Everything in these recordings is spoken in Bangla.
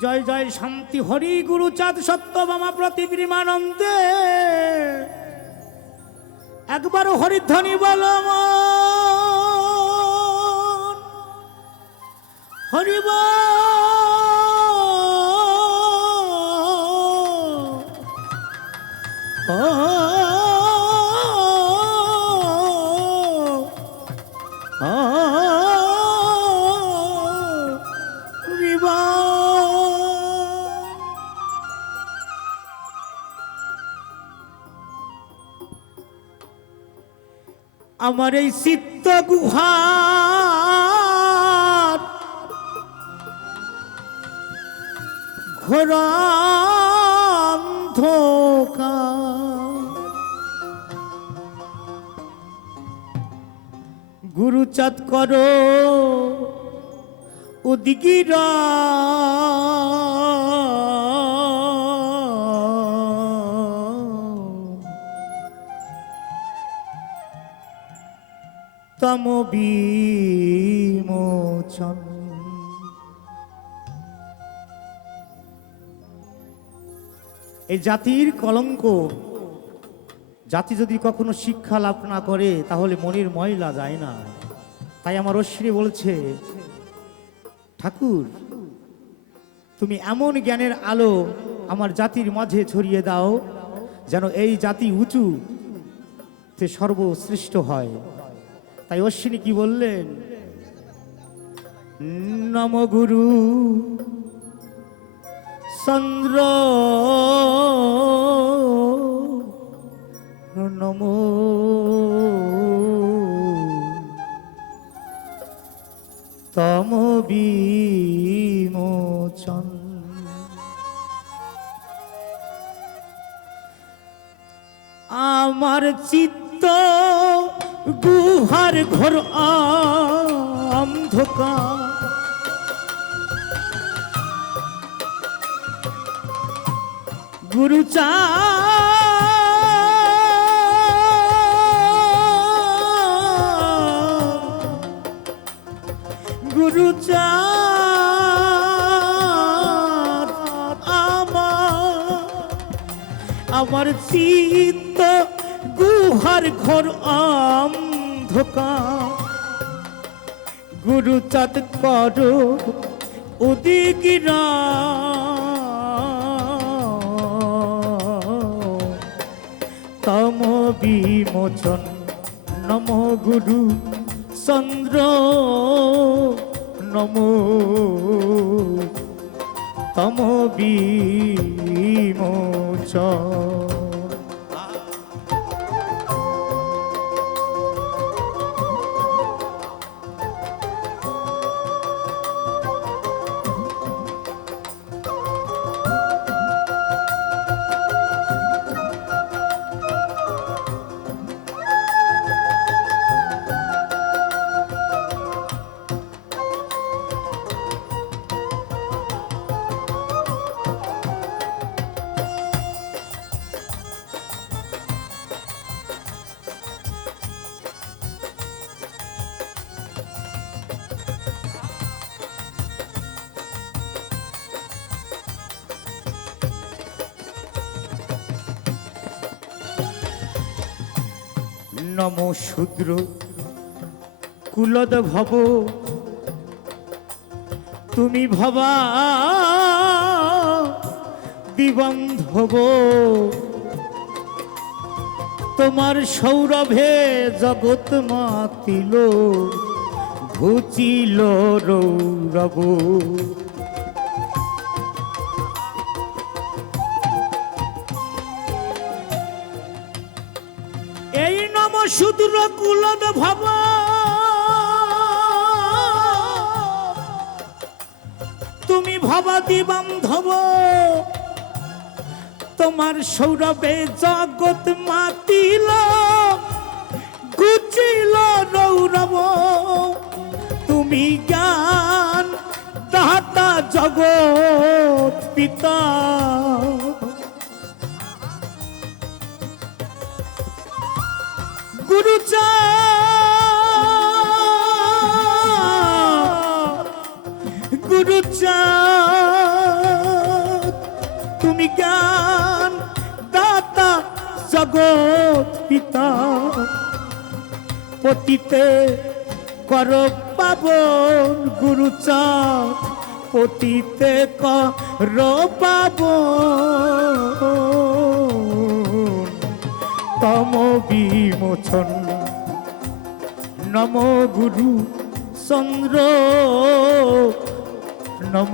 জয় জয় শান্তি হরি গুরুচাঁদ সত্যবামা প্রতি প্রেমানন্দে একবার হরিধ্বনি বল হরিব আমার এই চিত্ত গুহার ঘোরান্ধকার গুরুচাঁদ করো উদ্গিরা। তম বিমোচন। এই জাতির কলঙ্ক, জাতি যদি কখনো শিক্ষা লাভ না করে, তাহলে মনের ময়লা যায় না। তাই আমার অশ্রী বলছে, ঠাকুর, তুমি এমন জ্ঞানের আলো আমার জাতির মাঝে ছড়িয়ে দাও, যেন এই জাতি উঁচু সর্বশ্রেষ্ঠ হয়। তাই অশ্বিনী কি বললেন? নম গুরু চন্দ্র নম। তম বিমোচন। আমার চিত্ত গুহার ঘোর অন্ধকার। গুরু চা গুরু চা আমার আমার চিত্ত গুহার ঘোর অন্ধকার। গুরু চাঁদ করো উদিগিরা তম বিমোচন, নম গুরু চন্দ্র, নম। তম বিমোচন। নম শূদ্র কুলদ ভব। তুমি ভবা দিবন্ধব তোমার সৌরভে জগৎ মাতিল ঘুচিল রৌরব। কুলদ ভব। তুমি ভবাদি বান্ধব। তোমার সৌরভে জগৎ মাতিল। গুচিল রৌরব। তুমি জ্ঞান দাতা জগৎ পিতা। গুরু চা গুরু চা জ্ঞান দাতা জগৎ পিতা। পতিতে কর পাবন গুরুচাঁদ পতিতে কর পাবন। তম বিমোচন নম গুরু চন্দ্র নম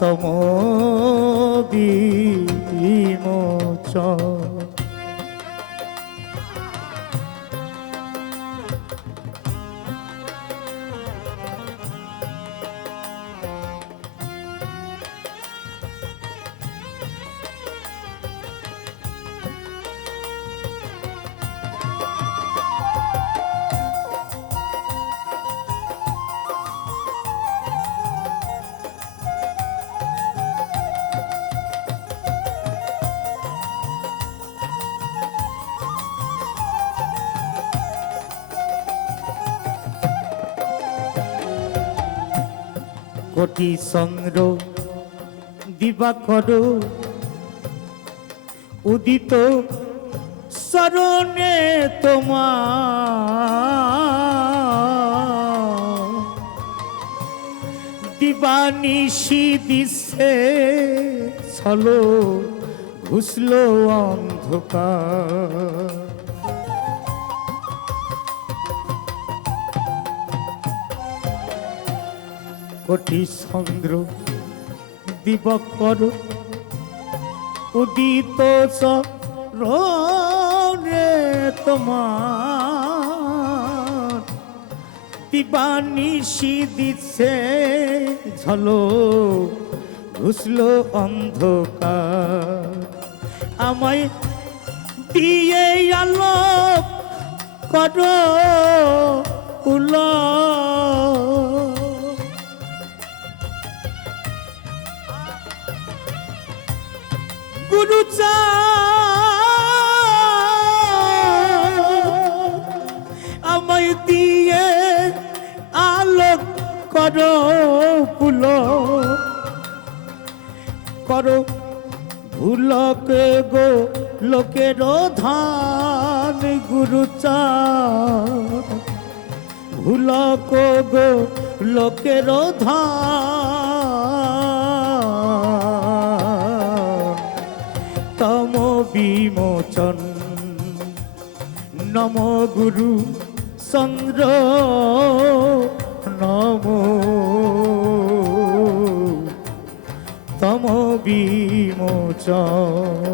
তম বিমোচন। কোটি চন্দ্র দিবাকর উদিত শরণে তোমার দিবানিশি দিছে ছলো ঘুষলো অন্ধকার কোটি চন্দ্র দিবকর উদিত রে তোমার। দিবানিশি দিচ্ছে ঝলো ঘুষলো অন্ধকার। আমায় দিয়ে আলোক করো উলা গুরু আমায় দিয়ে আলোক করো ফুল। করো ভুলকে গো লোকের ধান গুরু চা। ভুলক গো লোকের ধান তম বিমোচন। নম গুরু চন্দ্র নম। তম বিমোচন।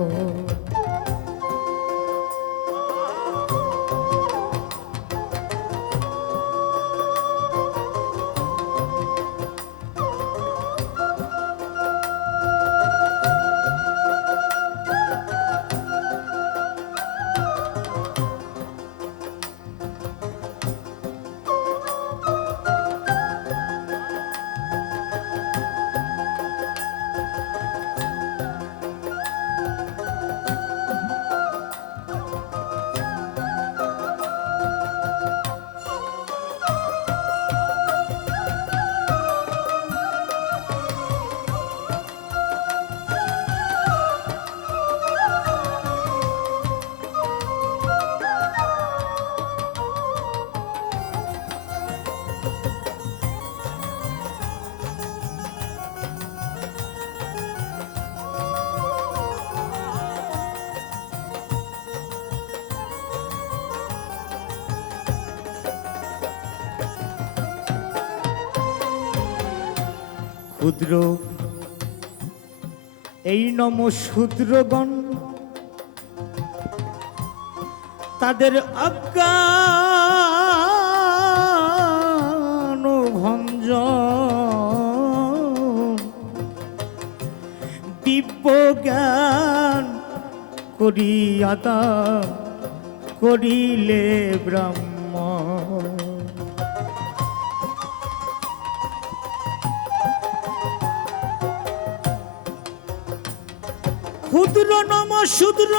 ক্ষুদ্র এই নম শূদ্রগণ তাদের অজ্ঞান ভঞ্জন। দিব্য জ্ঞান করিয়া করিলে ব্রহ্ম শূদ্র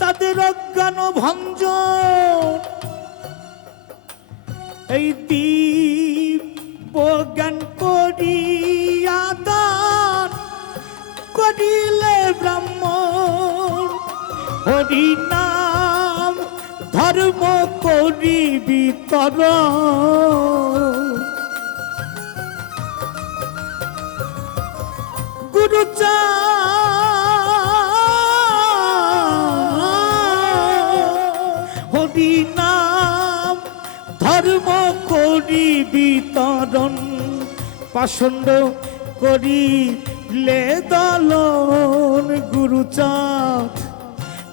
তাদের অজ্ঞান ভঞ্জন। এই দীপ জ্ঞান করিয়া দান করিলে ব্রাহ্মণ। হরি ধর্ম করি বিতরণ পাষণ্ড করিলে দলন গুরু চাঁদ।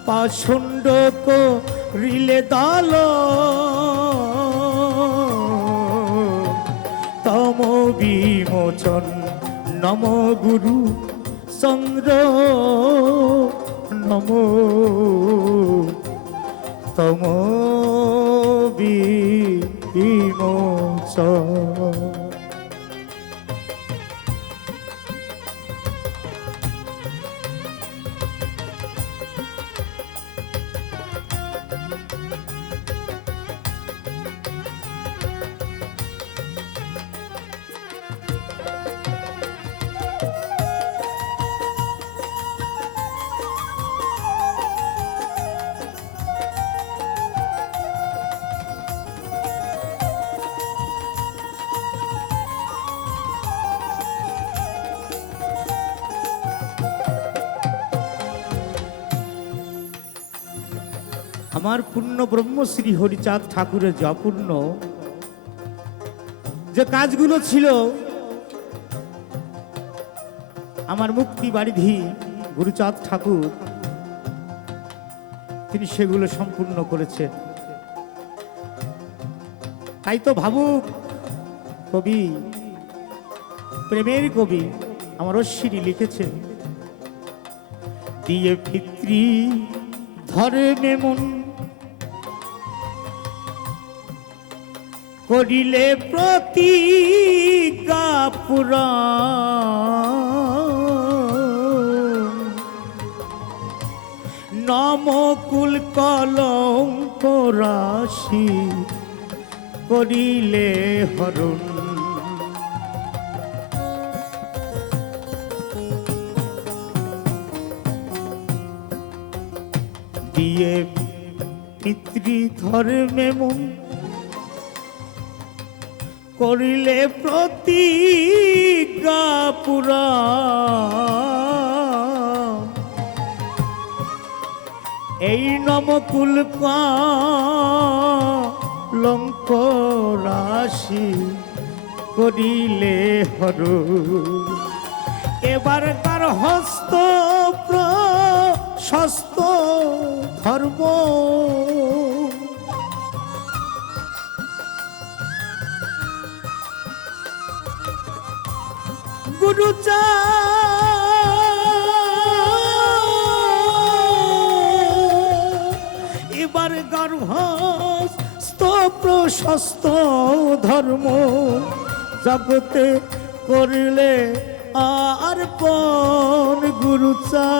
পাষণ্ড করিলে দলন। তম বিমোচন, নম গুরু চন্দ্র নম। তম বিমোচন। আমার পূর্ণ ব্রহ্মশ্রী হরিচাঁদ ঠাকুরের জপূর্ণ যে কাজগুলো ছিল, আমার মুক্তি বারিধি গুরুচাঁদ ঠাকুর, তিনি সেগুলো সম্পূর্ণ করেছেন। তাই তো ভাবুক, কবি, প্রেমের কবি আমার অশ্বিনী লিখেছেন। দিয়ে পিতৃ ধর্মে মন করিলে পুরাণ। নমকুল কলঙ্ক রাশি করিলে হরণ। দিয়ে পিতৃ ধর্মে মন করিলে প্রতিজ্ঞা পুরা। এই নমকুল লঙ্ক রাশি করিলে হর। এবার তার হস্ত প্রশস্ত ধর্ম। গুরু এবার গর্ভস্থ প্রশস্ত ধর্ম জগতে করলে আর পন গুরু চা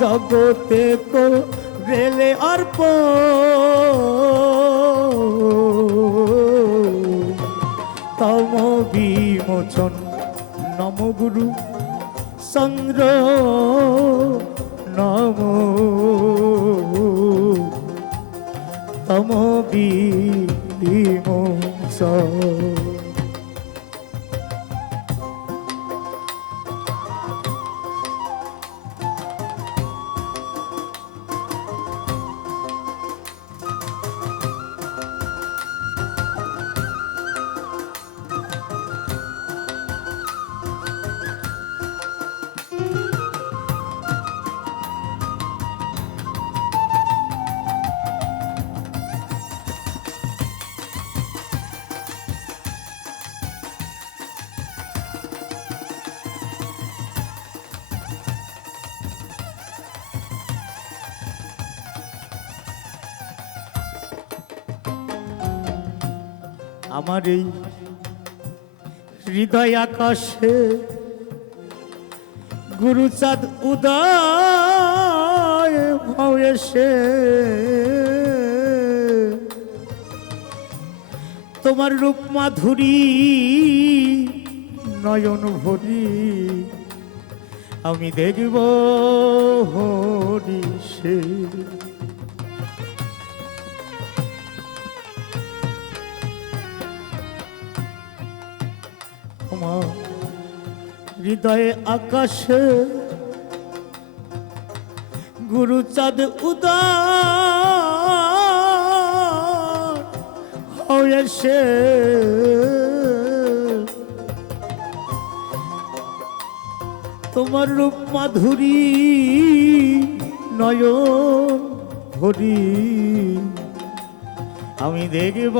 জগতে করলে আর তম নম গুরু চন্দ্র নম। তম আমার এই হৃদয় আকাশে গুরুচাঁদ উদয় এসে তোমার রূপ মাধুরী, নয়ন ভরি, আমি দেখব হরি সে। হৃদয়ে আকাশে। গুরু চাঁদ উদার তোমার রূপ মাধুরী নয়ন ভরি। আমি দেখব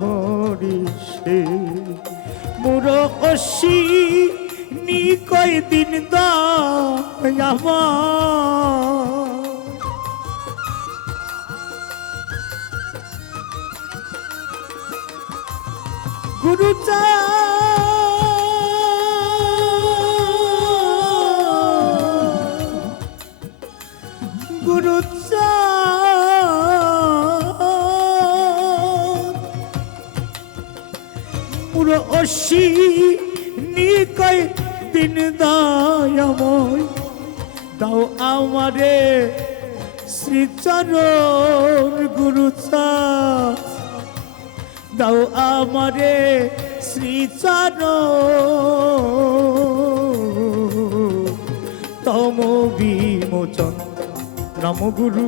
হরি সে। মোর অসি নি কয় দিন দামা গুরু চা গুরু চা পুরো অসি নিকয় দিন দায়াময় দাও আমারে শ্রীচরণ গুরু দাও আমারে শ্রীচরণ। তম বিমোচন, নম গুরু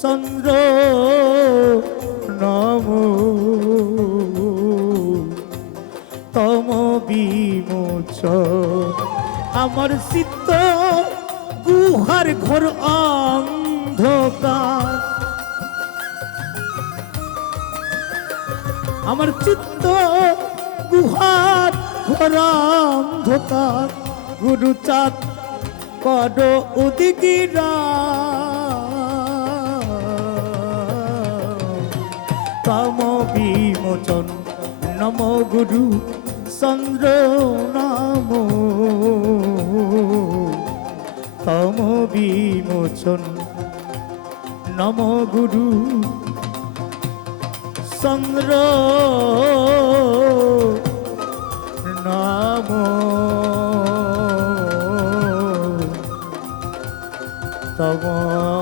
চন্দ্র নম। তম বিমোচন আমার চিত্ত গুহার ঘর অন্ধকার। আমার চিত্ত গুহার ঘর অন্ধকার। গুরুচাঁদ কড উদিগিরা তম বিমোচন, নম গুরু। চন্দ্র নাম। তম বিমোচন। নম গুরু। চন্দ্র নাম। তম